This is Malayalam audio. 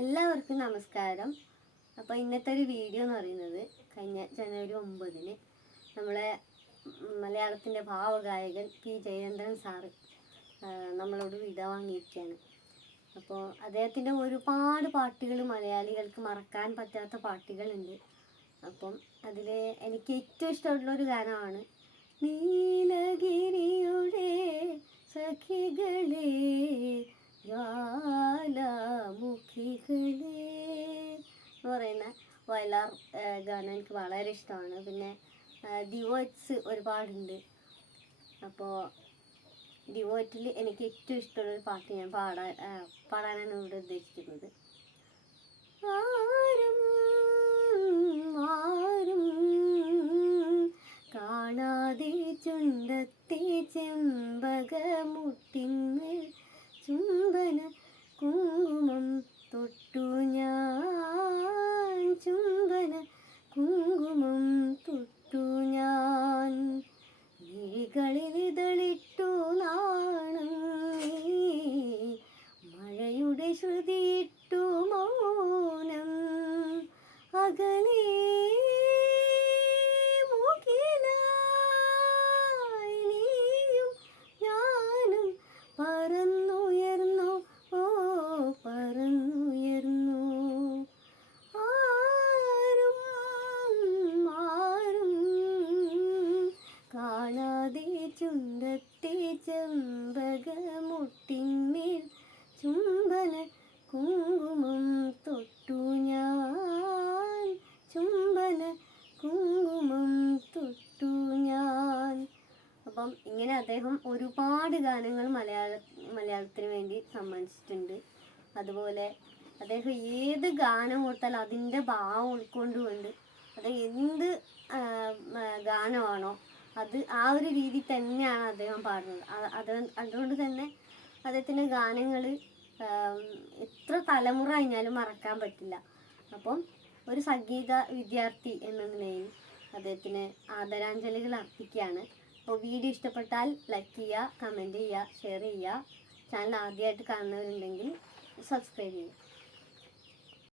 എല്ലാവർക്കും നമസ്കാരം. അപ്പോൾ ഇന്നത്തെ ഒരു വീഡിയോ എന്ന് പറയുന്നത് കഴിഞ്ഞ ജനുവരി 9 നമ്മളെ മലയാളത്തിൻ്റെ ഭാവഗായകൻ പി ജയചന്ദ്രൻ സാറ് നമ്മളോട് വിട വാങ്ങിയിരിക്കുകയാണ്. അപ്പോൾ അദ്ദേഹത്തിൻ്റെ ഒരുപാട് പാട്ടുകൾ മലയാളികൾക്ക് മറക്കാൻ പറ്റാത്ത പാട്ടുകളുണ്ട്. അപ്പം അതിൽ എനിക്ക് ഏറ്റവും ഇഷ്ടമുള്ളൊരു ഗാനമാണ് നീലഗിരിയുടെ സഖികളെ ജ്വാലാമുഖികളെ എന്ന് പറയുന്ന വയലാർ ഗാനം എനിക്ക് വളരെ ഇഷ്ടമാണ്. പിന്നെ ഡിവോറ്റ്സ് ഒരുപാടുണ്ട്. അപ്പോൾ ഡിവോറ്റിൽ എനിക്ക് ഏറ്റവും ഇഷ്ടമുള്ളൊരു പാട്ട് ഞാൻ പാടാനാണ് ഇവിടെ ഉദ്ദേശിക്കുന്നത്. ആരും ആരും കാണാതെ ചുണ്ടത്തെ ചെമ്പകമുട്ടിന്മേൽ ചുംബന കുങ്കുമം തൊട്ടു ഞാൻ, ചുംബന കുങ്കുമം തൊട്ടു ഞാൻ, മിഴികളിലിതളിട്ടു നാണം മഴയുടെ ശ്രുതിയിട്ടു മൗനം അകലേ ചുണ്ടത്തെ ചെമ്പകമുട്ടിന്മേൽ ചുംബന കുങ്കുമം തൊട്ടു ഞാൻ, ചുംബന കുങ്കുമം തൊട്ടു ഞാൻ. അപ്പം ഇങ്ങനെ അദ്ദേഹം ഒരുപാട് ഗാനങ്ങൾ മലയാളത്തിന് വേണ്ടി സമ്മാനിച്ചിട്ടുണ്ട്. അതുപോലെ അദ്ദേഹം ഏത് ഗാനം കൊടുത്താലും അതിൻ്റെ ഭാവം ഉൾക്കൊണ്ടുകൊണ്ട് അത് എന്ത് ഗാനമാണോ അത് ആ ഒരു രീതി തന്നെയാണ് അദ്ദേഹം പാടുന്നത്. അതുകൊണ്ട് തന്നെ അദ്ദേഹത്തിൻ്റെ ഗാനങ്ങൾ എത്ര തലമുറ കഴിഞ്ഞാലും മറക്കാൻ പറ്റില്ല. അപ്പം ഒരു സംഗീത വിദ്യാർത്ഥി എന്ന നിലയിൽ അദ്ദേഹത്തിന് ആദരാഞ്ജലികൾ അർപ്പിക്കുകയാണ്. അപ്പോൾ വീഡിയോ ഇഷ്ടപ്പെട്ടാൽ ലൈക്ക് ചെയ്യുക, കമൻറ്റ് ചെയ്യുക, ഷെയർ ചെയ്യുക. ചാനൽ ആദ്യമായിട്ട് കാണുന്നവരുണ്ടെങ്കിൽ സബ്സ്ക്രൈബ് ചെയ്യുക.